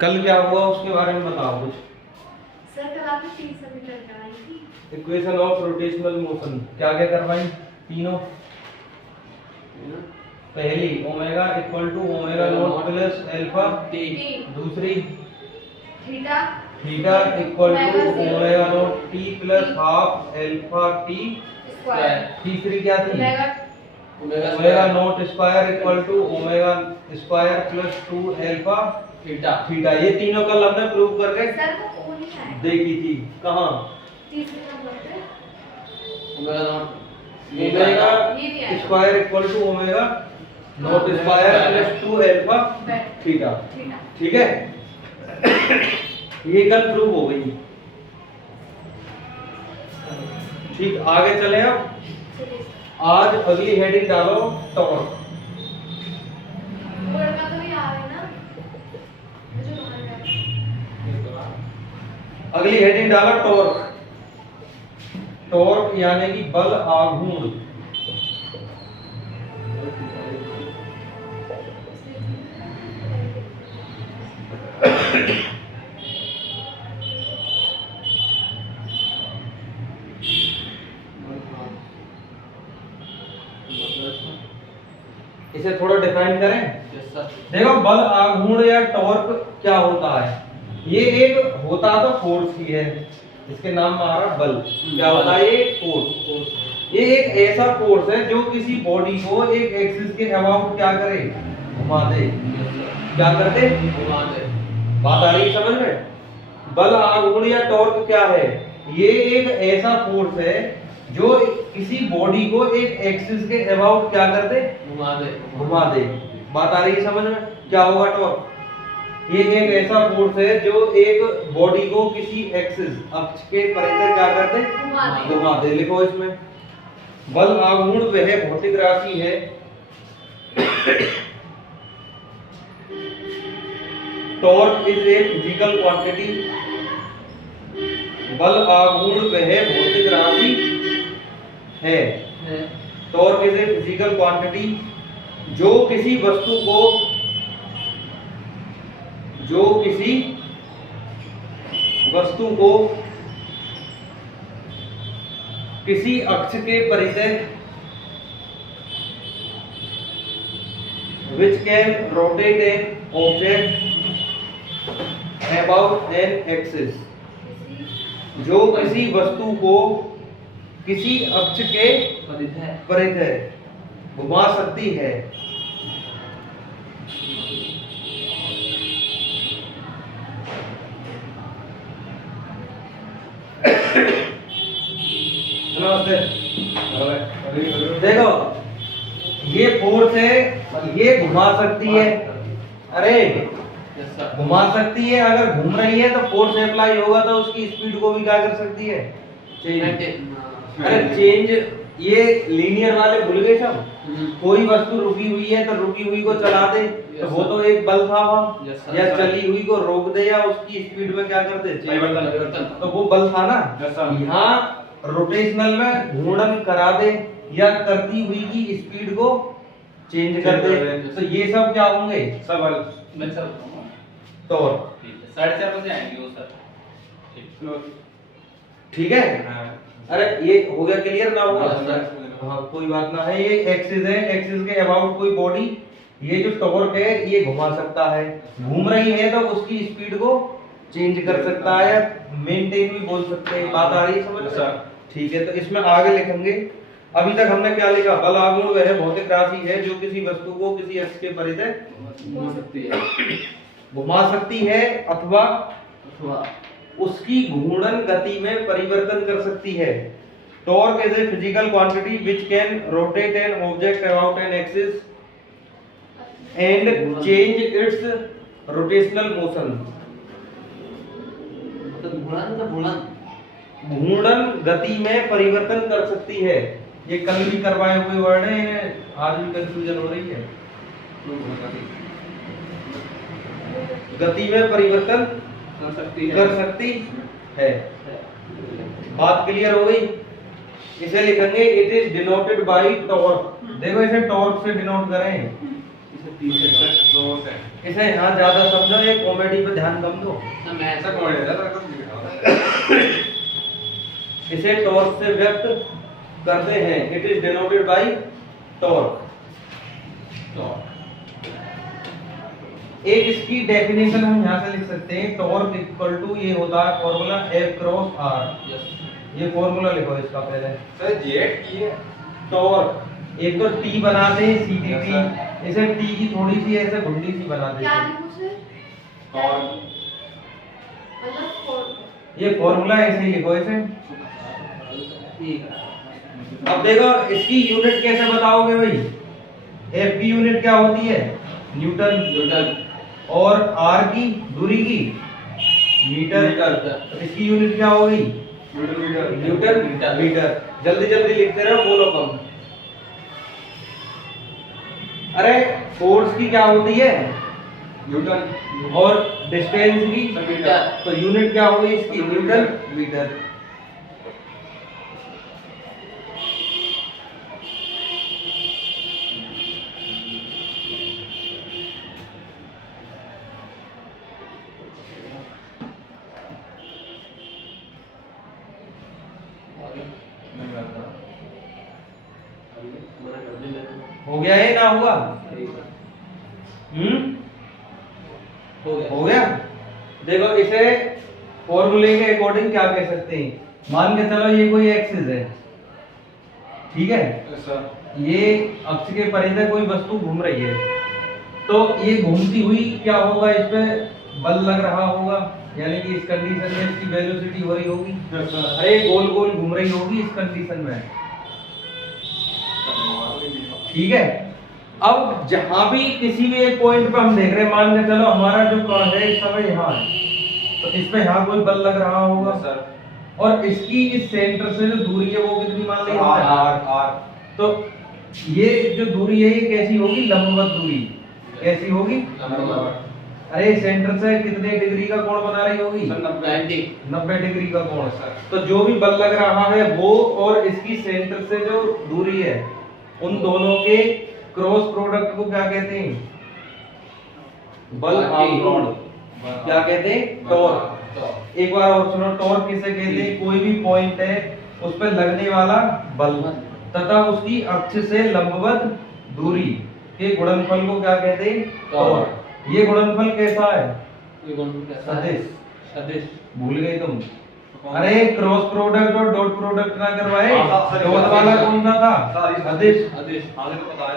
कल क्या हुआ उसके बारे में बताओ कुछ। सर कल आपने 3 समीकरण कराई थी। इक्वेशन ऑफ रोटेशनल मोशन क्या क्या करवाई तीनों। पहली omega equal to omega naught plus alpha T दूसरी theta theta equal to omega naught T plus half alpha T square. तीसरी क्या थी omega omega not square equal to omega square plus 2 alpha theta. Theta. ये तीनों कल हमने prove करके sir वो नहीं आया देखी थी। कहाँ तीसरे नंबर पे ओमेगा नॉट ओमेगा ये नहीं आया square equal to omega not square plus 2 alpha theta. Theta. ठीक है ये कल प्रूव हो गई। ठीक आगे चले अब। चलिए आज अगली हेडिंग डालो टॉर्क। वो लड़का तो नहीं आ रहा है ना मुझे बाहर जाना। अगली हेडिंग डालो टॉर्क। टॉर्क यानी कि बल आघूर्ण। इसे थोड़ा डिफाइन करें। देखो बल आघूर्ण या टॉर्क क्या होता है। ये एक होता तो फोर्स ही है, इसके नाम में आ रहा बल। क्या होता है ये फोर्स। ये एक ऐसा फोर्स है जो किसी बॉडी को एक एक्सिस के अबाउट क्या करे घुमा दे। क्या करते घुमा दे। बात आ रही है समझ में। बल आघूर्ण या टॉर्क क्या है। ये एक ऐसा फोर्स है जो किसी बॉडी को एक एक्सिस के अबाउट क्या कर दे घुमा दे। घुमा दे। बात आ रही है समझ में। क्या होगा टॉर्क। ये एक ऐसा फोर्स है जो एक बॉडी को किसी एक्सिस अक्ष के परिधि क्या कर दे घुमा दे। लिखो इसमें बल आघूर्ण वह भौतिक राशि है torque is a physical quantity. बल आघूर्ण वह भौतिक राशि है torque is a physical quantity जो किसी वस्तु को किसी अक्ष के परिधि which can rotate an object about an axis। जो किसी वस्तु को किसी अक्ष के परिधि घुमा सकती है। नमस्ते। देखो ये फोर्स है, ये घुमा सकती है। अरे घुमा सकती है। अगर घूम रही है तो फोर्स अप्लाई होगा तो उसकी स्पीड को भी क्या कर सकती है चेंज। अरे चेंज ये लीनियर वाले भूल गए सब। कोई वस्तु रुकी हुई है तो रुकी हुई को चला दे तो वो तो एक बल था वहाँ। या चली हुई को रोक दे या उसकी स्पीड में क्या कर दे परिवर्तन, तो वो बल था ना। यहाँ रोटेशनल में घूर्णन करा दे या करती हुई की स्पीड को चेंज कर दे तो ये सब क्या होंगे सब बल। मैं सर तो 4:30 बजे आएंगे वो सर। ठीक है। अरे ये हो गया क्लियर ना हुआ। Yes, हाँ कोई बात ना है। ये एक्सिस है, एक्सिस के अबाउट कोई बॉडी ये जो टॉर्क है ये घुमा सकता है। घूम रही है तो उसकी स्पीड को चेंज कर सकता है, मेंटेन भी बोल सकते हैं। बात आ रही है समझ में। ठीक है तो इसमें आगे लिखेंगे। अभी तक हमने क्या लिखा। बल आघूर्ण वह भौतिक राशि है जो किसी वस्तु को किसी अक्ष के परिधि घुमा सकती है घुमा सकती है अथवा उसकी घूर्णन गति में परिवर्तन कर सकती है। Torque is a physical quantity which can rotate an object about an axis and change it's rotational motion. घूर्णन गति में परिवर्तन कर सकती है। ये कल भी करवाए हुए वर्ड है, इन्हें आज भी कंफ्यूजन हो रही है। गति में परिवर्तन कर सकती है। बात क्लियर हो गई। इसे लिखेंगे it is denoted by torque. देखो इसे टॉर्क से डिनोट करें। इसे यहाँ ज्यादा समझो, ये कॉमेडी पे ध्यान कम दो। मैं ऐसा इसे टॉर्क से व्यक्त करते हैं। It is denoted by torque. एक इसकी डेफिनेशन हम यहाँ से लिख सकते हैं, टॉर्क इक्वल टू, ये होता है फॉर्मूला F क्रॉस R। ये फॉर्मूला लिखो इसका पहले। सर जेड की है टॉर्क, एक तो T बनाते हैं CTT, इसे T की थोड़ी सी ऐसे घुंडी सी बना देते क्या हैं। लिखूं सर? टॉर्क मतलब फोर। ये फॉर्मूला ऐसे ही लिखो इसे। अब देखो इसकी यूनिट कैसे बताओगे भाई? F की यूनिट क्या होती है? न्यूटन। और R की, दूरी की, मीटर। तो इसकी यूनिट क्या हो गई? Newton metre. जल्दी जल्दी लिखते रहो, बोलो कम। अरे फोर्स की क्या होती है? न्यूटन। और डिस्टेंस की? मीटर। तो यूनिट क्या हो गई इसकी? Newton metre. हो गया है ना हुआ? हो गया। देखो इसे फॉर्मूले के अकॉर्डिंग क्या कह सकते हैं? मान के चलो ये कोई एक्सिस है, ठीक है? ये अक्ष के परिधि कोई वस्तु घूम रही है, तो ये घूमती हुई क्या होगा? इस पे बल लग रहा होगा, यानी कि इस कंडीशन में इसकी वेलोसिटी हो रही होगी। अरे गोल गोल घूम रही होगी इस कंडीशन में, ठीक है? अब जहां भी किसी भी एक पॉइंट पे हम देख रहे हैं, मान के चलो हमारा जो कण है इस समय यहाँ है, तो इस पे यहाँ कोई बल लग रहा होगा सर। और इसकी इस सेंटर से जो दूरी है वो कितनी मान ली? आर। तो ये जो दूरी है ये कैसी होगी? लंबवत दूरी। कैसी होगी? अरे सेंटर से कितने डिग्री का कोण बना रही होगी? 90 डिग्री का कोण। तो जो भी बल लग रहा है वो और इसकी सेंटर से जो दूरी है, उन दोनों के क्रॉस प्रोडक्ट को क्या कहते हैं? बल आघूर्ण। क्या कहते हैं? टॉर्क। एक बार और सुनो, टॉर्क किसे कहते हैं? कोई भी पॉइंट है उस पर लगने वाला बल तथा उसकी अक्ष से लंबवत दूरी के गुणनफल को क्या कहते हैं? टॉर्क। ये गुणनफल कैसा है? सदिश। भूल गए तुम? अरे क्रॉस प्रोडक्ट और डॉट प्रोडक्ट ना करवाए? डॉट वाला कौन सा था? सदिश।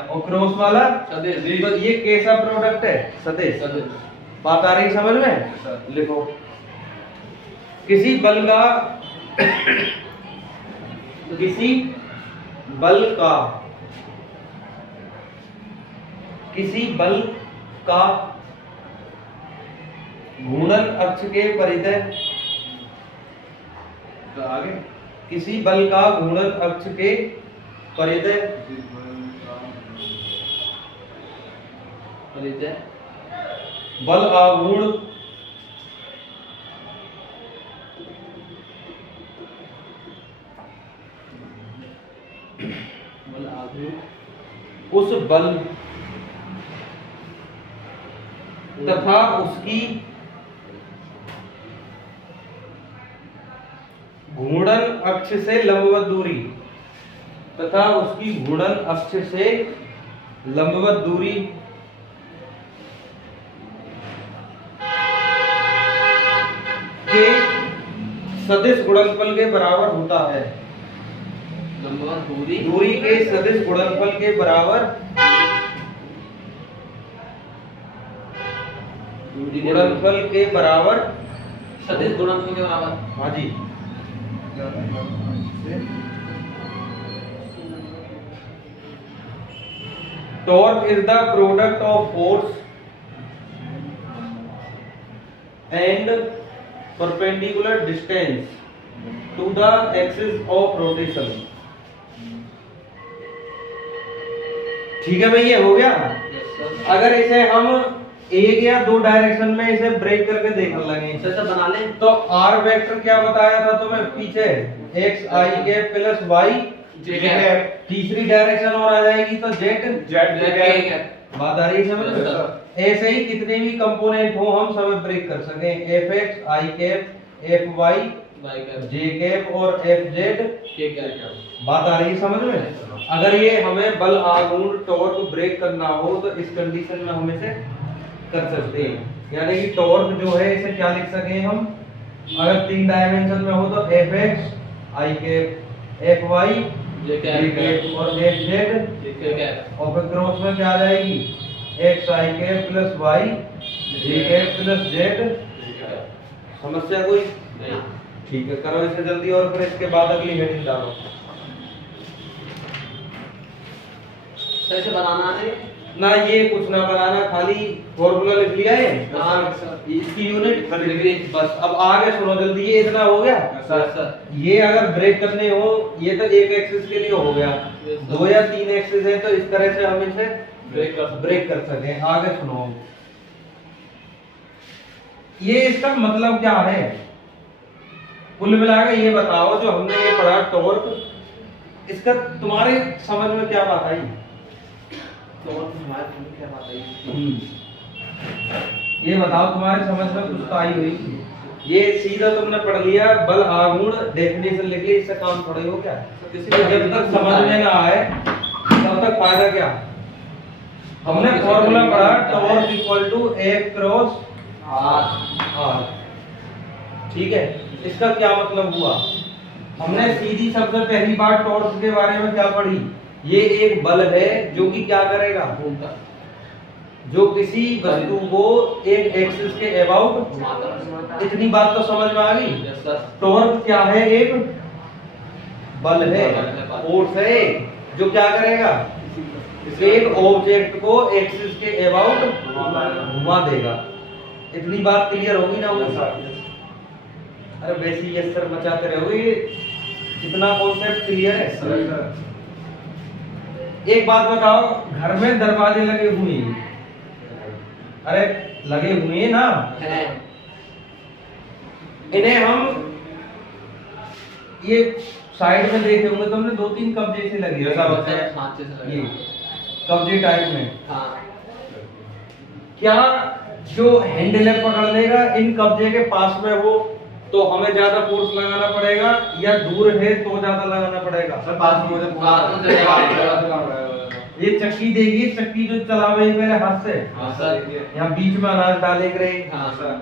और क्रॉस वाला सदिश। तो ये कैसा प्रोडक्ट है? सदिश। बात आ रही समझ में? लिखो, किसी बल का घूर्णन अक्ष के परिधि, आगे, किसी बल का घूर्णन अक्ष के परिधि बल आघूर्ण उस बल तथा उसकी घूर्णन अक्ष से लंबवत दूरी तथा उसकी घूर्णन अक्ष से लंबवत दूरी के सदिश गुणनफल के बराबर होता है। दूरी के सदिश गुणनफल के बराबर सदिश गुणनफल के बराबर। हाँ जी। Torque is the product of force and perpendicular distance to the axis of rotation। ठीक है भाई, ये हो गया। अगर इसे हम एक या दो डायरेक्शन में इसे ब्रेक करके देखने लगे, तो बना ले। तो आर वेक्टर क्या बताया था तुम्हें पीछे? एक्स आई के प्लस वाई, तीसरी डायरेक्शन और आ जाएगी तो जेड। बात आ रही है समझ Yes, में? sir. ऐसे ही कितने भी कंपोनेंट हो हम सब ब्रेक कर सकें, F X, I cap, F Y, बाई का जे कैप और एफ जेड। के क्या बात आ रही है समझ में? अगर ये हमें बल, आघूर्ण, टॉर्क ब्रेक करना हो तो इस कंडीशन में हम इसे कर सकते हैं। यानी कि टॉर्क जो है इसे क्या लिख सकें हम, अगर 3 डायमेंशन में हो तो F X, I cap, F Y, J J cap और एफ जेड। के क्या और फिर क्रॉस में क्या आ जाएगी, x I cap plus Y, J cap plus Z. समस्या कोई? नहीं ठीक है, करो इसे जल्दी और फिर इसके बाद अगली हेडिंग डालो। सही से बनाना है ना ये कुछ ना बनाना, खाली फॉर्मूला लिख लिया है, हाँ सर इसकी यूनिट डिग्री। बस अब आगे सुनो जल्दी, ये इतना हो गया। सर ये अगर ब्रेक करने हो, ये तो एक एक्सिस के लिए हो गया, 2 या 3 एक्सिस है तो इस तरह से हम इसे ब्रेक कर सकते हैं। आगे सुनो, ये इसका मतलब क्या है कुल मिलाकर ये बताओ, जो हमने ये पढ़ा टॉर्क, इसका तुम्हारे समझ में क्या बात आई? तो हमारे क्या बात है ये बताओ, तुम्हारे समझ में कुछ तो आई हुई? ये सीधा तुमने पढ़ लिया, बल, आघूर्ण, डेफिनेशन लिख ली, इससे काम थोड़े हो क्या? तो जब तक समझ में ना आए तब तक फायदा क्या? हमने फॉर्मूला पढ़ा, torque equal to F cross R. ठीक है, इसका क्या मतलब हुआ? हमने सीधी सबसे पहली बार टॉर्क के बारे में क्या पढ़ी? ये एक बल है जो कि क्या करेगा, जो किसी वस्तु को एक एक्सिस के अबाउट। इतनी बात तो समझ में आ गई? टॉर्क क्या है? एक बल है, फोर्स है जो क्या करेगा, एक ऑब्जेक्ट को एक्सिस के अबाउट घुमा देगा। इतनी बात क्लियर होगी ना होगी? अरे वैसे ये सर मचाते रहोगे, इतना कॉन्सेप्ट क्लियर है? एक बात बताओ, घर में दरवाजे लगे हुए हैं, अरे लगे हुए हैं ना, इन्हें हम ये साइड में देखे होंगे तुमने, 2-3 कब्जे से लगे, ये कब्जे टाइप में। क्या जो हैंडल है पकड़ लेगा इन कब्जे के पास में हो तो हमें ज्यादा फोर्स लगाना पड़ेगा, या दूर है तो ज्यादा लगाना पड़ेगा? सर पास में मुझे ये चक्की देगी, चक्की जो चलावे पहले हाथ से, यहाँ बीच में अनाज डाले रहे,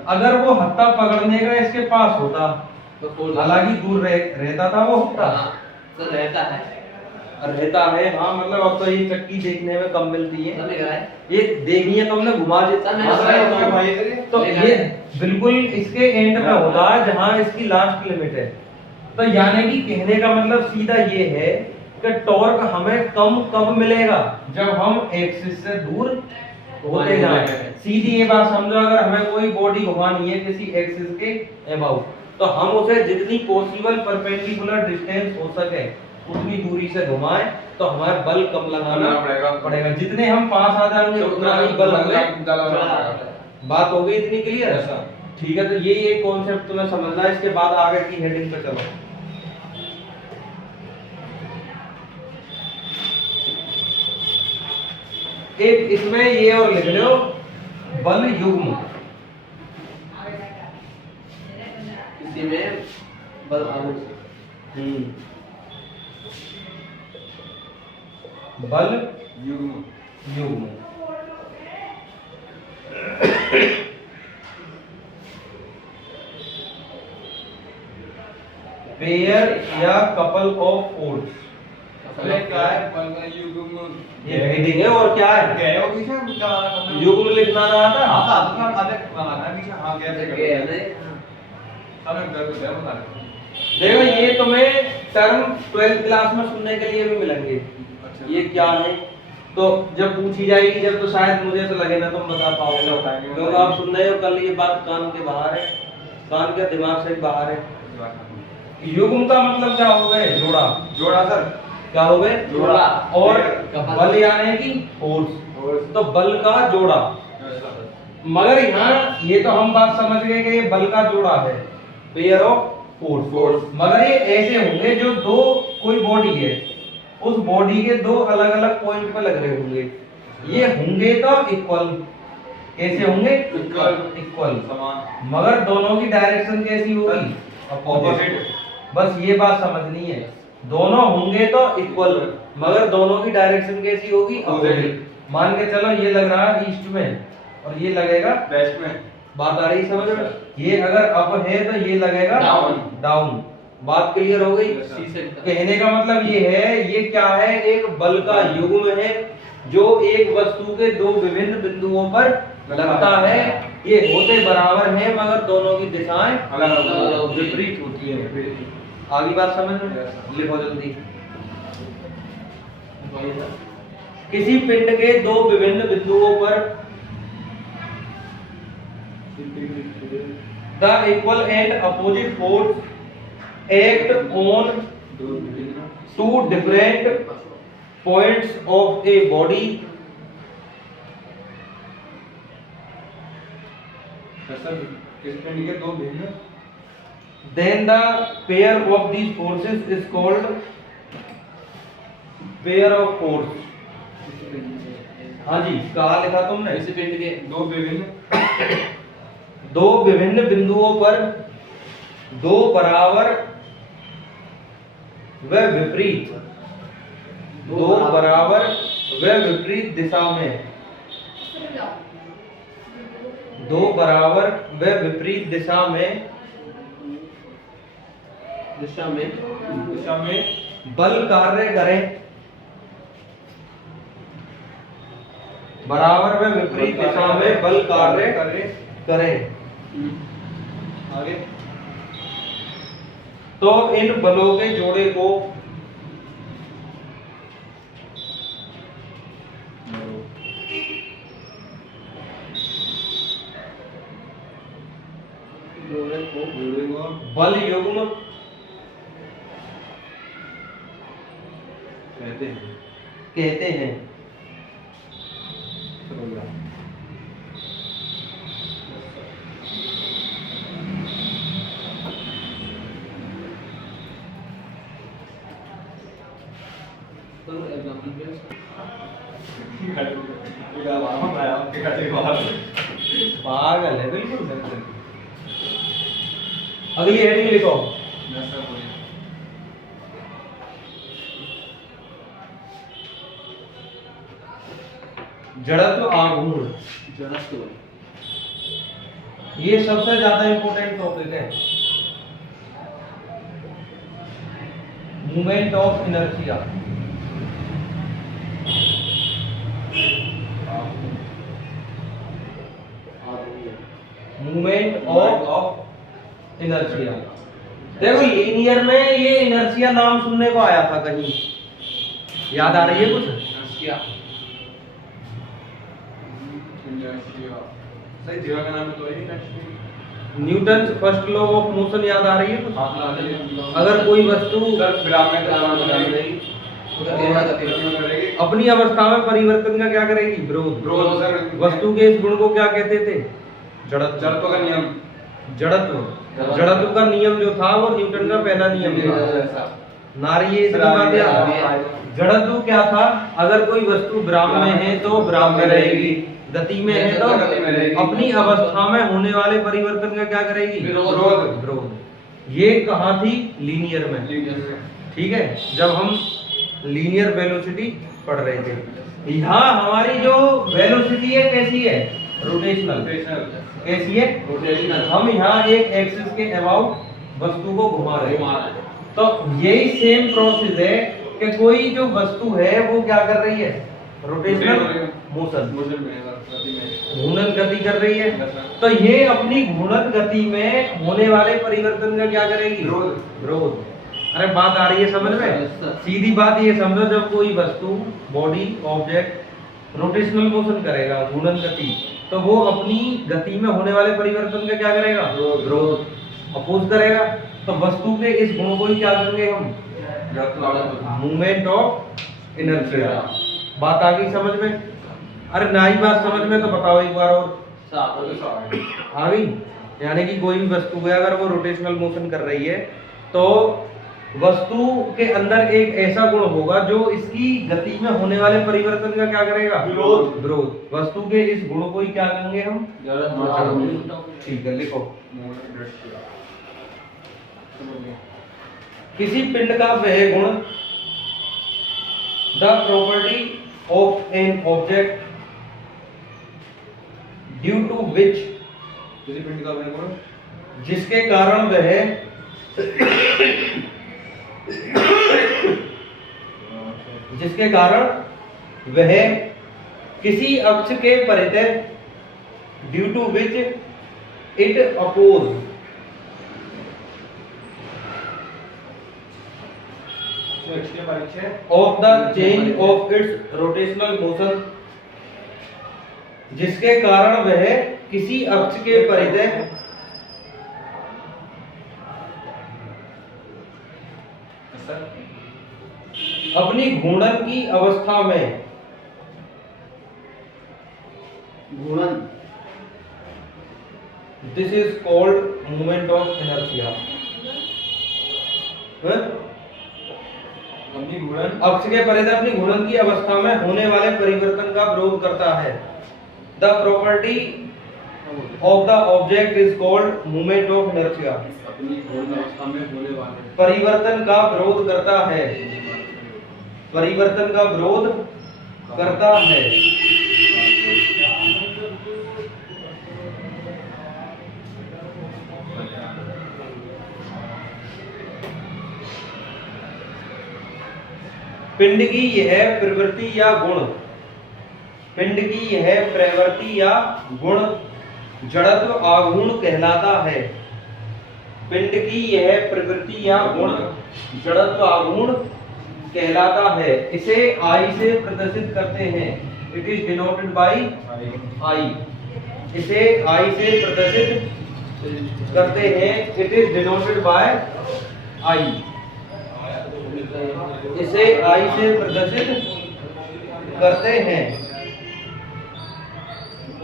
अगर वो हत्था पकड़ने का इसके पास होता, हालांकि दूर रहता था वो हत्था, रहता है। हाँ मतलब अब तो ये चक्की देखने में कम मिलती है, ये देखनी है तुमने, घुमा देता तो ये बिल्कुल इसके एंड में होगा जहां इसकी लास्ट लिमिट है। तो यानी कि कहने का मतलब सीधा ये है कि टॉर्क हमें कम कब मिलेगा, जब हम एक्सिस से दूर होते जाएं। सीधी ये बात समझो, अगर हमें कोई बॉडी घुमानी है किसी एक्सिस के अबाउट, तो हम उसे जितनी पॉसिबल परपेंडिकुलर डिस्टेंस हो सके उतनी दूरी से घुमाएं, तो हमारा बल कम लगाना पड़ेगा। जितने हम पास आ जाएंगे उतना ही बल हमें। बात हो गई इतनी क्लियर? ठीक है, तो ये एक कॉन्सेप्ट तुम्हें समझना है। इसके बाद आगे की हेडिंग पे चलो। एक इसमें ये और लिख लो, बल युग्म। इसी में बल आघूर्ण, बल युग्म युग्म। पेयर या कपल ऑफ फोर्स। क्या है बल का युग्म? ये हेडिंग है और क्या है? गए हो पीछे क्या युग्म लिखना ना आता? हां साथ आधे बनाना पीछे। हां कैसे के है करें? ना हमें कर दो बता। देखो ये तुम्हें टर्म 12th क्लास में सुनने के लिए भी मिलेंगे। ये क्या है तो जब पूछी जाएगी जब, तो शायद मुझे तो लगे ना तुम बता पाओगे, क्योंकि आप सुन रहे हो, कल ये बात कान के बाहर है, कान के दिमाग से बाहर है। युग्म का मतलब क्या हो गए? जोड़ा। जोड़ा सर, क्या हो गए? जोड़ा। और बल यानी कि फोर्स, तो बल का जोड़ा। मगर यहाँ ये तो हम बात समझ गए कि ये बल का जोड़ा है, पेयर ऑफ फोर्स। मगर ये ऐसे होंगे जो दो, कोई बॉडी है, उस बॉडी के दो अलग अलग पॉइंट पे लग रहे होंगे। ये होंगे तो इक्वल, कैसे होंगे? इक्वल। समान। मगर दोनों की डायरेक्शन कैसी होगी? ऑपोजिट। बस ये बात समझनी है, दोनों होंगे तो इक्वल, मगर दोनों की डायरेक्शन कैसी होगी? अपोजिट। मान के चलो ये लग रहा है ईस्ट में और ये लगेगा वेस्ट में। बात आ रही समझ में? ये अगर अप है तो ये लगेगा डाउन। डाउन। बात क्लियर हो गई? सी से कहने का मतलब ये है, ये क्या है? एक बल का युग्म है जो एक वस्तु के दो विभिन्न बिंदुओं पर लगता है। ये होते बराबर हैं मगर दोनों की दिशाएं अलग विपरीत होती है। आगे बात समझ में? लिखो जल्दी। किसी पिंड के दो विभिन्न बिंदुओं पर the equal and opposite force act on two different points of a body किस पिंड के दो भिन्न then the pair of these forces is called pair of force। हाँ जी, कहा लिखा तुमने? इसी पिंड के दो विभिन्न बिंदुओं पर दो बराबर व विपरीत, दो बराबर व विपरीत दिशा में, दो बराबर व विपरीत दिशा में बल कार्य करें, बराबर व विपरीत दिशा में बल कार्य करें। आगे तो इन बलों के जोड़े को बल युग्म कहते हैं। पागल है बिल्कुल। अगली हेडिंग लिखो। जड़त्व आघूर्ण। ये सबसे ज्यादा इंपॉर्टेंट टॉपिक है। Movement of inertia. Movement of inertia. देखो लीनियर में ये इनर्शिया नाम सुनने को आया था कहीं, याद आ रही है कुछ? सही जगह का नाम तो है Newton first law of motion याद आ रही है कुछ? अगर कोई वस्तु अपनी अवस्था में परिवर्तन का क्या करेगी? विरोध। वस्तु के इस गुण को क्या कहते थे? जड़त्व का नियम। जड़त्व का नियम जो था वो न्यूटन का पहला नियम था। नारी इतनी बात याद। जड़त्व क्या था? अगर कोई वस्तु विराम में है तो विराम में रहेगी, गति में है तो अपनी अवस्था में होने वाले परिवर्तन का क्या करेगी? विरोध। ये कहाँ थी? लीनियर में। ठीक है, जब हम लीनियर वेलोसिटी पढ़ रहे थे। यहाँ हमारी जो वेलोसिटी है कैसी है? रोटेशनल। कैसी है? रोटेशनल। हम यहाँ एक एक्सिस के अबाउट वस्तु को घुमा रहे हैं। तो यही सेम प्रोसेस है कि कोई जो वस्तु है वो क्या कर रही है? रोटेशनल मोशन, घूर्णन गति कर रही है। तो ये अपनी घूर्णन गति में होने वाले परिवर्तन का क्या करेगी? विरोध। अरे बात आ रही है समझ में? सीधी बात ये समझो, जब कोई वस्तु, बॉडी, ऑब्जेक्ट रोटेशनल मोशन करेगा, घूर्णन गति, तो वो अपनी गति में होने वाले परिवर्तन का क्या करेगा? विरोध, अपोज करेगा। तो वस्तु के इस गुण को ही क्या करेंगे हम? Movement of inertia. बात आ गई समझ में? अरे नई बात समझ में तो बताओ एक बार और। आ गई? यानी कि कोई भी वस्तु है अगर वो रोटेशनल मोशन कर रही है तो वस्तु के अंदर एक ऐसा गुण होगा जो इसकी गति में होने वाले परिवर्तन का क्या करेगा? विरोध। वस्तु के इस गुण को ही क्या कहेंगे हम? ठीक है, लिखो। किसी पिंड का वह गुण, the property of an object due to which, किसी पिंड का वह गुण जिसके कारण वह किसी अक्ष के परितः, due to which it oppose of the change of its rotational motion, जिसके कारण वह किसी अक्ष के परितः अपनी घूर्णन की अवस्था में, this is called movement of inertia. अपनी घूर्णन अक्ष के परितः अपनी घूर्णन की अवस्था में होने वाले परिवर्तन का विरोध करता है। The property of the object is called movement of inertia. अपनी घूर्णन अवस्था में होने वाले परिवर्तन का विरोध करता है, परिवर्तन का विरोध करता है। पिंड की यह प्रवृत्ति या गुण, पिंड की यह प्रवृत्ति या गुण जड़त्व आघूर्ण कहलाता है। पिंड की यह प्रवृत्ति या गुण जड़त्व आघूर्ण कहलाता है। इसे आई से प्रदर्शित करते हैं। इट इज डिनोटेड बाय आई। इसे आई से प्रदर्शित करते हैं। इट इज डिनोटेड बाय आई। इसे आई से प्रदर्शित करते हैं।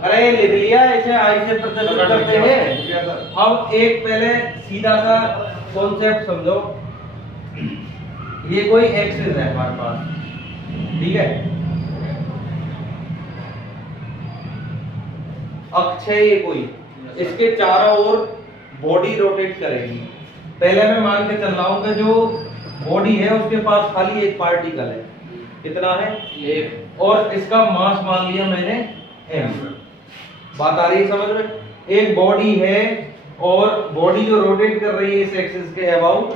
अरे लिख लिया, इसे आई से प्रदर्शित करते हैं। अब एक पहले सीधा सा कॉन्सेप्ट समझो। ये कोई एक्सिस है हमारे पास, ठीक है, अक्ष है ये कोई, इसके चारों ओर बॉडी रोटेट करेगी। पहले मैं मान के चल रहा हूं कि जो बॉडी है उसके पास खाली एक पार्टिकल है, कितना है? एक। और इसका मास मान लिया मैंने m। बात आ रही है समझ में? एक बॉडी है और बॉडी जो रोटेट कर रही है इस एक्सिस के अबाउट,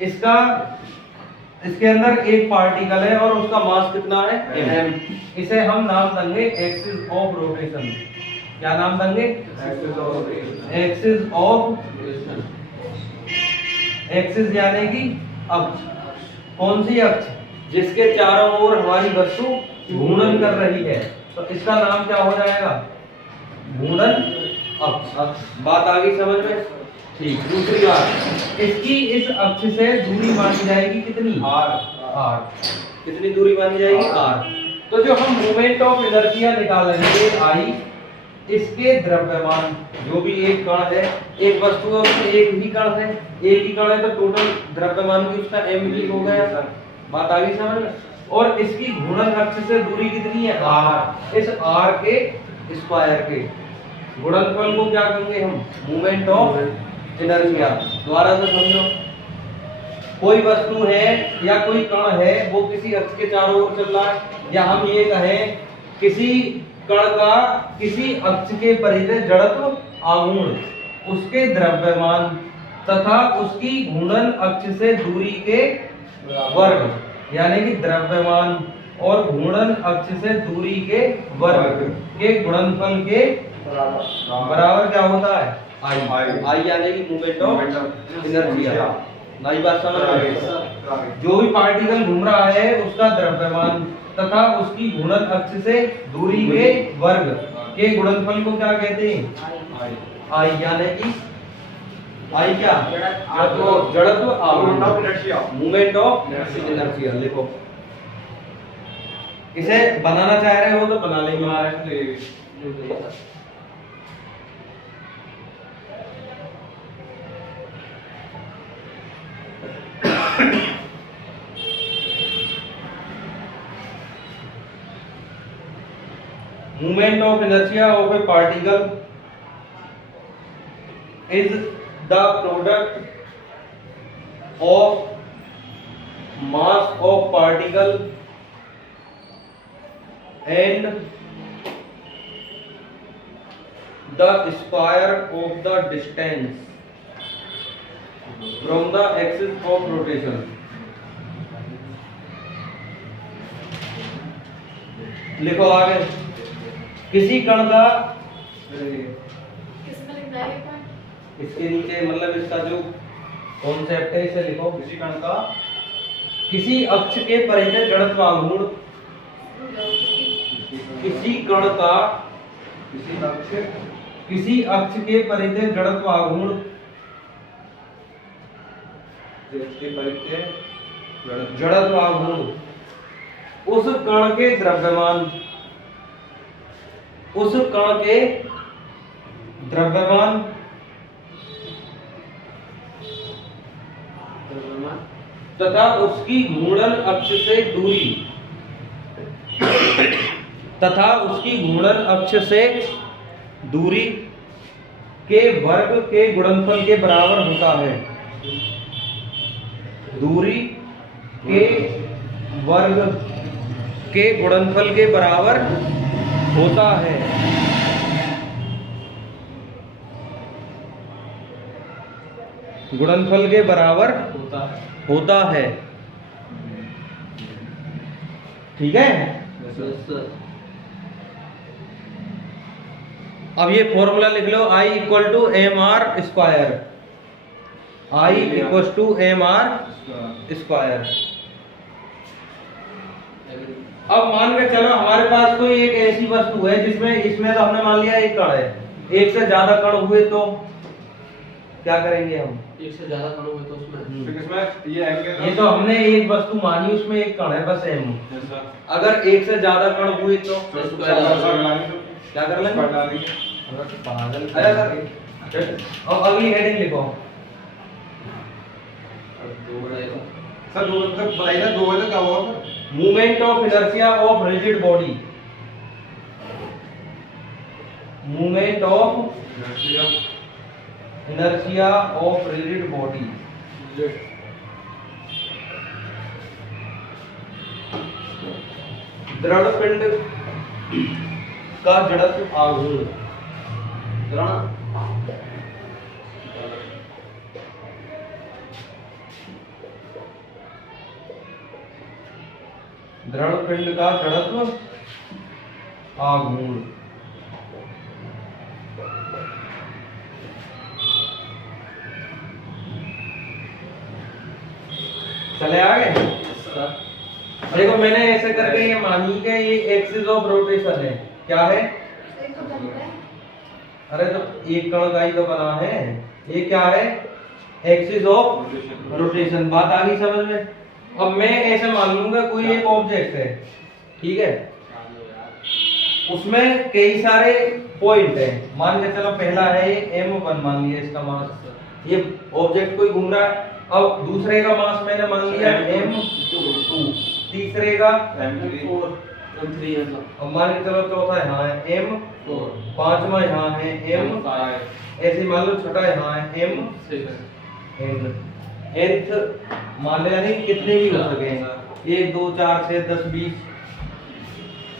इसके अंदर एक पार्टिकल है और उसका मास कितना है? m। इसे हम नाम देंगे एक्सिस ऑफ रोटेशन। क्या नाम देंगे? एक्सिस ऑफ, एक्सिस यानी कि अक्ष। कौन सी अक्ष? जिसके चारों ओर हमारी वस्तु घूर्णन कर रही है, तो इसका नाम क्या हो जाएगा? घूर्णन अक्ष। बात आ गई समझ में? ठीक। दूसरी बात, इसकी इस अक्ष से दूरी मानी जाएगी कितनी? r। कितनी दूरी मानी जाएगी? r। तो जो हम मोमेंट ऑफ इनर्शिया निकालेंगे i, इसके द्रव्यमान, जो भी एक कण है, एक वस्तु है उसमें एक ही कण है, एक ही कण है तो टोटल द्रव्यमान भी उसका m ही हो गया। बात आ गई समझ में? और इसकी घूर्णन अक्ष से दूरी कितनी है? r। इस r के स्क्वायर के गुणनफल को क्या कहेंगे हम? Moment of inertia. दोबारा से समझो, कोई वस्तु है या कोई कण है, वो किसी अक्ष के चारों ओर चल रहा है, या हम ये कहें किसी कण का किसी अक्ष के परितः जड़त्व आघूर्ण, उसके द्रव्यमान तथा उसकी घूर्णन अक्ष से दूरी के वर्ग, यानी कि द्रव्यमान और घूर्णन अक्ष से दूरी के वर्ग के गुणनफल के बराबर क्या होता है? आई यानी कि मोमेंट ऑफ इनर्शिया। नई बात समझ में? जो भी पार्टिकल घूम रहा है उसका द्रव्यमान तथा उसकी घूर्णन अक्ष से दूरी के वर्ग के गुणनफल को क्या कहते हैं? आई। यानी कि आई क्या? जड़त्व आघूर्ण, मूवमेंट ऑफ इनर्शिया। लिखो। इसे बनाना चाह रहे हो तो बना लेंगे। Movement of inertia of A particle is the product of mass of particle and the square of the distance from the axis of rotation. लिखो आगे। किसी कण का किसमें लिखना है ये पॉइंट? इसके नीचे मतलब इसका जो कॉन्सेप्ट है इसे लिखो। किसी कण का किसी अक्ष के परिधि जड़त्व आघूर्ण, किसी कण का किसी अक्ष के परिधि जड़त्व आघूर्ण जड़त्व आघूर्ण उस कण के द्रव्यमान तथा उसकी घूर्णन अक्ष से दूरी के वर्ग के गुणनफल के बराबर होता है। दूरी के वर्ग के गुणनफल के बराबर होता है। गुणनफल के बराबर होता है। ठीक है। अब ये फॉर्मूला लिख लो, I equal to M R square. I equal to M R square. अब मान के चलो हमारे पास कोई एक ऐसी वस्तु है जिसमें इसमें तो हमने मान लिया एक कण है, एक से ज्यादा कण हुए तो क्या करेंगे हम? एक से ज्यादा कण हुए तो उसमें ये तो हमने एक वस्तु मानी, उसमें एक कण है बस m। अगर एक से ज्यादा कण हुए तो क्या कर लेंगे? पागल। अब अगली हेडिंग लिखो। सर दो तक बताइए ना, 2 बजे क्या होगा sir? Movement of inertia of rigid body. Movement of inertia of rigid body. दृढ़ पिंड का जड़त्व आघूर्ण। दृढ़ पिंड का जड़त्व आघूर्ण। चले आगे। देखो मैंने ऐसे करके ये मानी कि ये एक्सिस ऑफ रोटेशन है। क्या है? एक तो बनता है। अरे तो एक कण का ही तो बना है। ये क्या है? Axis of rotation. बात आ गई समझ में? अब मैं ऐसे मान लूंगा कोई एक ऑब्जेक्ट है, ठीक है, उसमें कई सारे पॉइंट है। मान के चलो पहला है ये m1 मान लिया इसका मास, ये ऑब्जेक्ट कोई घूम रहा है। अब दूसरे का मास मैंने मान लिया m2, तीसरे का m4, M3 है। अब मान के चलो चौथा यहाँ है m4, पांचवा यहाँ है m5, ऐसे मान लो छठा यहाँ है m6, nth मान लो, यानी कितने भी हो सके, 1 2 4 6 10 20।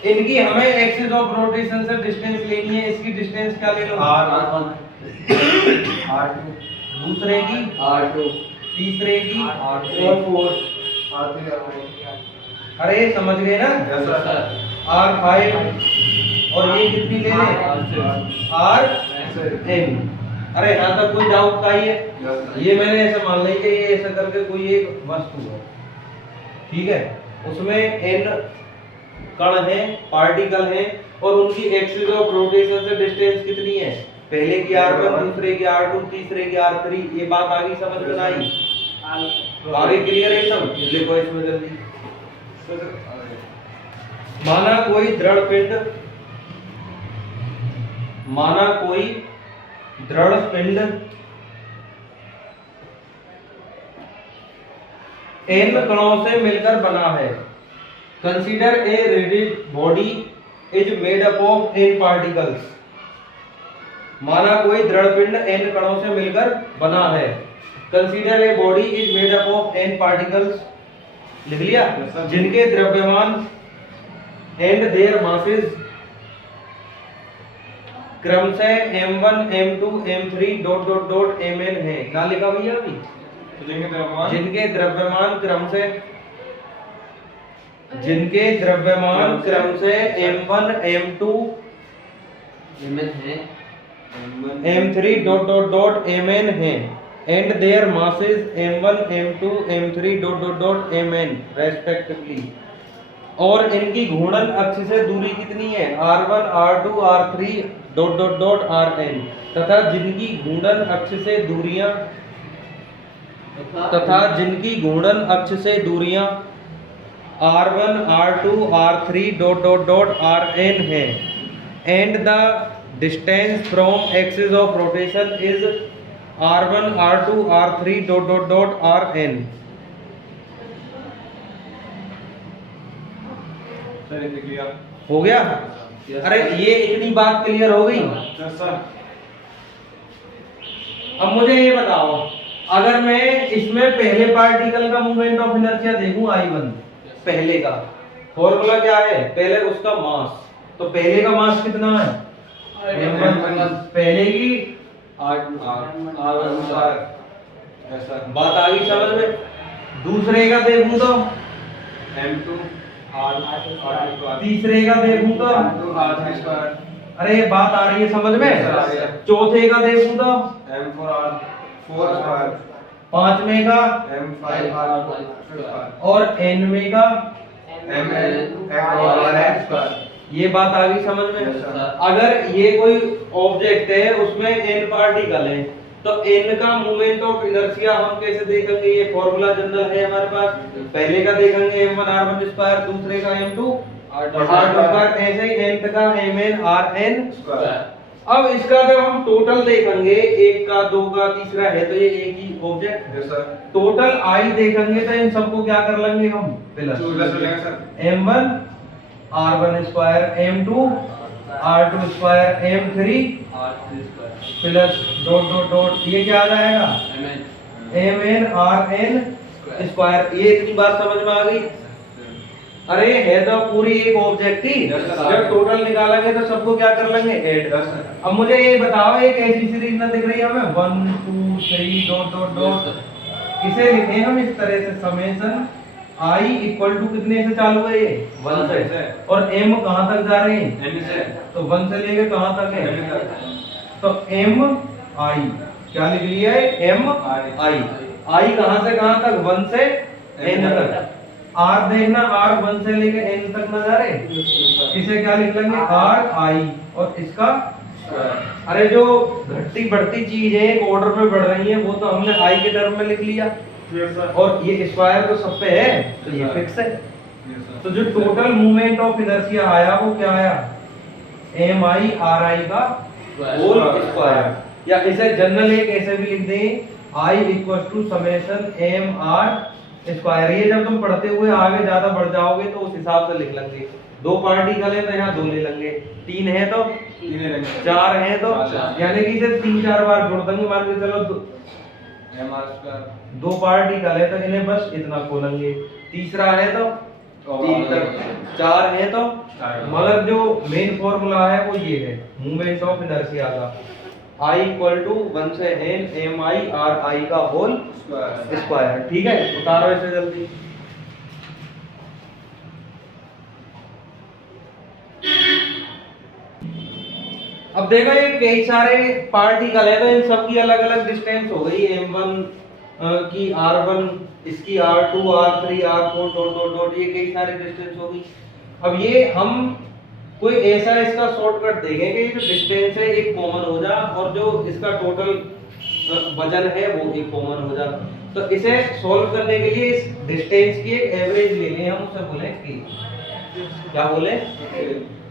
इनकी हमें एक्सिस ऑफ रोटेशन से डिस्टेंस लेनी है। इसकी डिस्टेंस क्या ले लो? R1, दूसरे की R2, तीसरे की R4, अरे समझ गए ना? R5 और ये कितनी ले लें? Rn। अरे यहाँ तक कोई डाउट का ही है? ये मैंने ऐसा मान लिया कि ये ऐसा करके कोई एक वस्तु है, ठीक है, उसमें n कण है, पार्टिकल है, और उनकी एक्सिस ऑफ रोटेशन से डिस्टेंस कितनी है? पहले की R1, दूसरे की R2, तीसरे की R3। ये बात आगे समझ में आई? आगे क्लियर है सब? लिखो इसमें जल्दी। माना कोई दृढ़ पिंड n कणों से मिलकर बना है। Consider a rigid body is made up of n particles. माना कोई दृढ़ पिंड n कणों से मिलकर बना है। Consider a body is made up of n particles, लिख लिया, Yes, sir. जिनके द्रव्यमान एंड देयर मासेस क्रमशः m1 m2 m3 dot dot dot mn है। क्या लिखा भैया अभी? तो जिनके द्रव्यमान जिनके द्रव्यमान क्रम से m1 m2 m3 dot dot dot mn है and there masses m1 m2 m3 dot dot dot mn respectively. और इनकी घूर्णन अक्ष से दूरी कितनी है? r1 r2 r3 dot dot dot rn, तथा जिनकी घूर्णन अक्ष से दूरियां r1 r2 r3 dot dot dot rn है and the distance from axis of rotation is r1 r2 r3 dot dot dot rn। Sir ये देख लिया। हो गया? अरे ये इतनी बात क्लियर हो गई। Yes sir. अब मुझे ये बताओ, अगर मैं इसमें पहले पार्टिकल का मूवमेंट ऑफ इनर्शिया देखूं I1, पहले का फॉर्मूला क्या है? पहले उसका मास, तो पहले का मास कितना है? m1, पहले की R1 सर। Yes sir. बात आ गई समझ में? दूसरे का देखूं तो M2 R2 तीसरे का देखूं तो R3 अरे ये बात आ रही है समझ में? सर, आ रही है। चौथे का देखूं तो M4 पांचवे का M5 R5 और nवे का MN ये बात आ गई समझ में? Yes, sir. अगर ये कोई ऑब्जेक्ट है उसमें n पार्टिकल है तो n का मोमेंट ऑफ इनर्शिया हम कैसे देखेंगे? ये फॉर्मूला जनरल है हमारे पास। पहले का देखेंगे m1 r1 स्क्वायर, दूसरे का m2 r2 स्क्वायर, ऐसे ही nth का mn rn। अब इसका जब हम टोटल देखेंगे, एक का, दो का, तीसरा है तो ये एक ही object. Yes sir. Total I देखेंगे तो इन सबको क्या कर लेंगे हम? प्लस प्लस हो जाएगा sir. m1 r1 square, m2 r2 square, m3 plus dot dot dot ये क्या आ जाएगा? mn rn square. ये इतनी बात समझ में आ गई? अरे है तो पूरी एक ऑब्जेक्ट ही, Yes, sir. जब टोटल निकालेंगे तो सबको क्या कर लेंगे? ऐड। Yes, sir. अब मुझे ये बताओ, एक ऐसी सीरीज ना दिख रही है हमें 1 2 3 डॉट डॉट डॉट, इसे लिखें हम इस तरह से, समेशन I इक्वल टू कितने से चालू है? ये 1 से। और m कहां तक जा रहे हैं? M से। तो 1 से लेके कहां तक है? M तक। तो m I क्या लिख लिया है? m I कहां से कहां तक? 1 से n तक। r देखना, r 1 से लेके n तक न जा रहे, इसे क्या लिख लेंगे? r I और इसका स्क्वायर। अरे जो घटती बढ़ती चीज है, एक ऑर्डर में बढ़ रही है, वो तो हमने I के टर्म में लिख लिया। Yes sir. और ये स्क्वायर तो सब पे है तो ये फिक्स है। Yes sir. तो जो टोटल मूवमेंट ऑफ इनर्शिया आया वो क्या आया? mi ri का होल स्क्वायर, या इसे जनरल एक ऐसे भी लिख दें, I equal to summation m r square. ये जब तुम पढ़ते हुए आगे ज्यादा बढ़ जाओगे तो उस हिसाब से लिख लेंगे। 2 पार्टिकल है तो यहाँ 2 ले लेंगे, 3 है तो 4 है तो, यानी कि इसे 3-4 बार जोड़ देंगे। मान के चलो m r स्क्वायर। 2 पार्टिकल है तो इन्हें बस इतना खोलेंगे, तीसरा है तो 3 तक, 4 है तो, मगर जो मेन फॉर्मूला है वो ये है मूवमेंट ऑफ इनर्शिया का, I इक्वल टू 1 से n mi ri का होल स्क्वायर। ठीक है, उतारो इसे जल्दी। अब देखो ये कई सारे पार्टिकल है तो इन सब की अलग अलग डिस्टेंस हो गई, m1 की r1, इसकी r2 r3 r4 dot dot dot, ये कई सारे डिस्टेंस हो गई। अब ये हम कोई ऐसा इसका शॉर्टकट देखेंगे कि जो डिस्टेंस है एक कॉमन हो जा और जो इसका टोटल वजन है वो एक कॉमन हो जा। तो इसे सॉल्व करने के लिए इस डिस्टेंस की एक एवरेज ले लें, हम उसे बोले कि क्या बोले?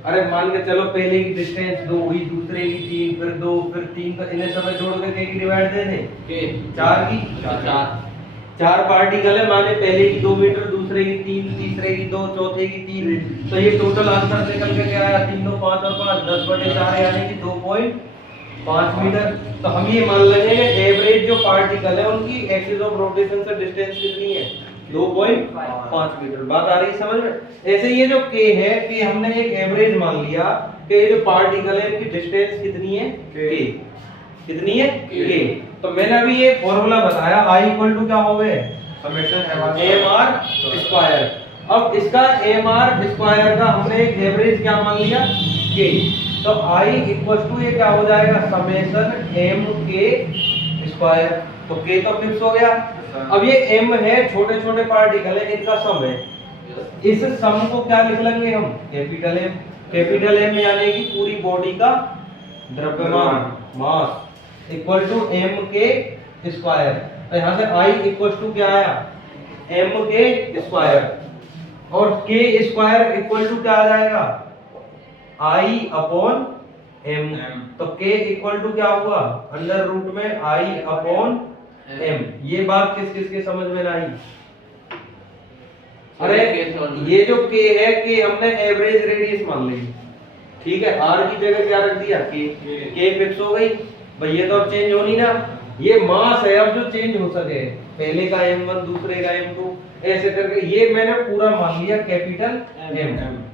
अरे मान के चलो पहले की डिस्टेंस 2 हुई, दूसरे की 3, फिर 2, फिर 3, तो इन्हें सब जोड़ के कितनी डिवाइड दे दें? 4 की। 4 पार्टिकल है, माने पहले की 2 मीटर, दूसरे की 3, तीसरे की 2, चौथे की 3, तो ये टोटल आंसर निकल के क्या आया? 3 2 5 और 5 10/4 यानी कि 2.5 मीटर। तो हम ये मान लेंगे कि एवरेज जो पार्टिकल है उनकी एक्सिस ऑफ रोटेशन से डिस्टेंस कितनी है? 2.5 मीटर। बात आ रही है समझ में? ऐसे ये जो k है, k हमने एक एवरेज मान लिया कि ये जो पार्टिकल है इनकी डिस्टेंस कितनी है? k कितनी है? k। तो मैंने अभी ये फॉर्मूला बताया, I इक्वल टू क्या हो गए? Summation mr square. अब इसका mr स्क्वायर का हमने एक एवरेज क्या मान लिया? k। तो I इक्वल टू ये क्या हो जाएगा? Summation m k square. तो k तो फिक्स हो गया। अब ये m है, छोटे छोटे पार्टिकल है, इनका सम है। इस सम को क्या लिख लेंगे हम? Capital M। कैपिटल M यानी कि पूरी बॉडी का द्रव्यमान, मास, इक्वल टू m के स्क्वायर। तो यहाँ से I इक्वल टू क्या आया? m के स्क्वायर। और k स्क्वायर इक्वल टू क्या आ जाएगा? I upon m। तो k इक्वल टू क्या हुआ? अंडर रूट में I अपॉन m। ये बात किस किस के समझ में आई? अरे ये जो k है, k हमने एवरेज रेडियस मान ली, ठीक है। r की जगह क्या रख दिया? k फिक्स हो गई भाई, ये तो अब चेंज होनी ना। ये मास है अब जो चेंज हो सके, पहले का m1 दूसरे का m2 ऐसे करके ये मैंने पूरा मान लिया कैपिटल M।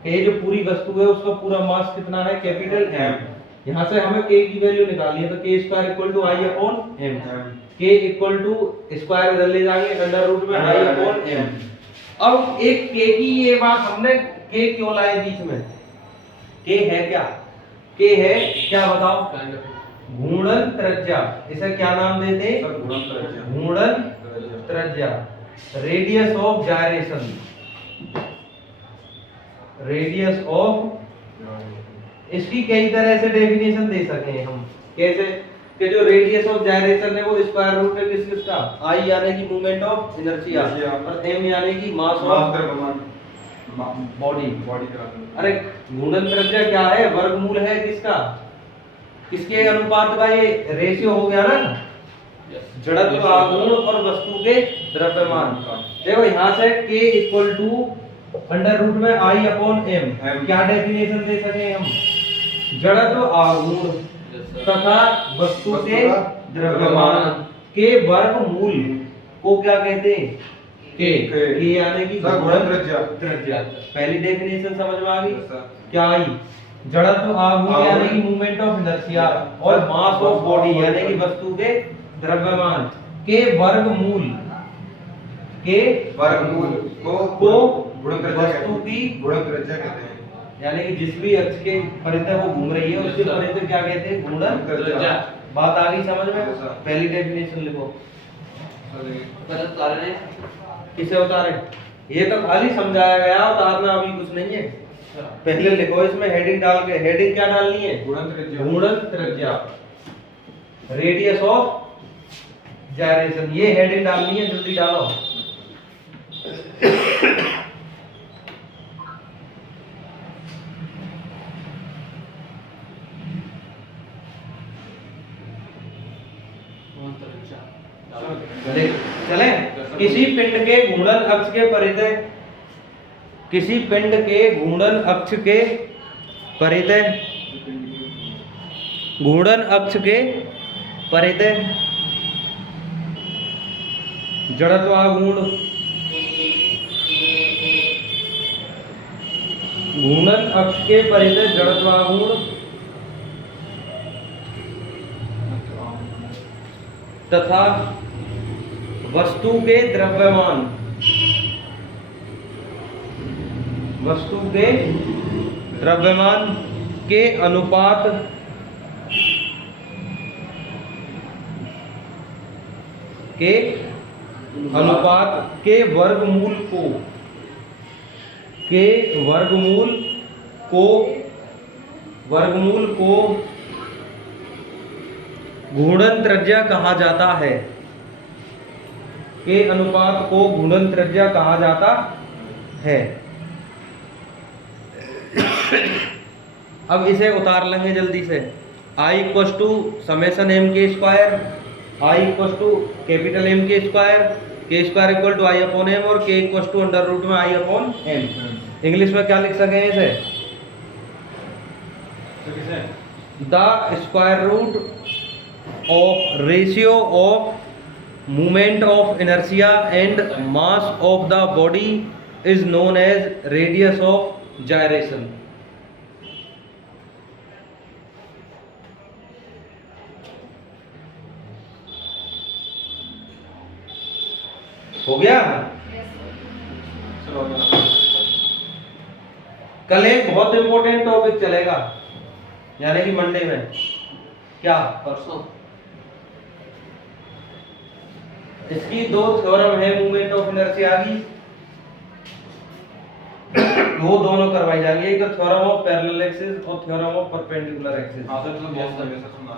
ये जो पूरी वस्तु है उसका पूरा मास कितना है? Capital M। यहाँ से हमें k की वैल्यू निकालनी है, तो k square equal to I upon m। k equal to square इधर ले जाएंगे, अंडर रूट में I अपॉन m। अब एक k की ये बात हमने k क्यों लाए बीच में? k है क्या? k है क्या बताओ? घूर्णन त्रिज्या। इसे क्या नाम देते हैं? घूर्णन त्रिज्या, radius of gyration. Radius of, इसकी कई तरह से डेफिनेशन दे सके हैं हम। कैसे? कि जो रेडियस ऑफ जायरेशन है वो स्क्वायर रूट है किस किसका? I यानी कि मोमेंट ऑफ इनर्शिया और m यानी कि मास ऑफ बॉडी। अरे घूर्णन त्रिज्या क्या है? वर्गमूल है किसका? किसके अनुपात का? ये रेशियो हो गया ना, जड़त्व आघूर्ण और वस्तु के द्रव्यमान। देखो यहाँ से k equal to under root में I अपॉन m। क्या डेफिनेशन दे सके हम? जड़त्व आघूर्ण तथा वस्तु के द्रव्यमान के वर्गमूल को क्या कहते हैं? k यानी कि घूर्णन त्रिज्या। पहली डेफिनेशन समझ में आ गई? क्या आई? जड़त्व आघूर्ण यानी कि मूवमेंट ऑफ इनर्शिया और मास ऑफ बॉडी यानी कि वस्तु के द्रव्यमान के वर्गमूल को वस्तु की घूर्णन त्रिज्या कहते हैं। यानी कि जिस भी अक्ष के परिधि वो घूम रही है उसके परिधि क्या कहते हैं? घूर्णन त्रिज्या। बात आ गई समझ में? पहली डेफिनेशन लिखो। किसे उतारे? ये तो खाली समझाया गया, उतारना अभी कुछ नहीं है। पहले लिखो, इसमें हेडिंग डाल के, हेडिंग क्या डालनी है? घूर्णन त्रिज्या, रेडियस ऑफ जायरेशन, ये हेडिंग डालनी है। जल्दी डालो। चले किसी पिंड के घूर्णन अक्ष के परिधि, किसी पिंड के घूर्णन अक्ष के परिधि, घूर्णन अक्ष के परिधि जड़त्वाघूर्ण, घूर्णन अक्ष के परिधि जड़त्वाघूर्ण तथा वस्तु के द्रव्यमान, वस्तु के द्रव्यमान के अनुपात के वर्गमूल को, घूर्णन त्रिज्या कहा जाता है। के अनुपात को घूर्णन त्रिज्या कहा जाता है। अब इसे उतार लेंगे जल्दी से। I equal to summation m के square, I equal to capital M के square K square equal to I upon M और K equal to under root में आई अपॉन एम। इंग्लिश में क्या लिख सकें इसे? तो किसे the square root of ratio of movement of inertia and mass of the body is known as radius of gyration. हो गया? चलो आगे। कल एक बहुत इंपॉर्टेंट टॉपिक चलेगा, यानी कि मंडे में। क्या? परसों इसकी दो थ्योरम है मूवमेंट ऑफ इनर्शिया की, वो दोनों करवाई जाएंगी। एक तो थ्योरम ऑफ पैरेलल एक्सिस और थ्योरम ऑफ परपेंडिकुलर एक्सिस। हाँ सर, तो बहुत सही है सर, सुना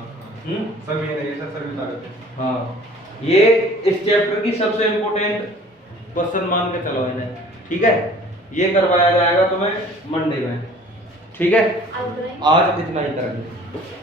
सर, ये नहीं है सर, भी ताकत है। हाँ, ये इस चैप्टर की सबसे इंपॉर्टेंट क्वेश्चन मान के चलो इन्हें, ठीक है? ये करवाया जाएगा तुम्हें मंडे में, ठीक है? आज बनाएंगे। आज इतना ही करेंगे।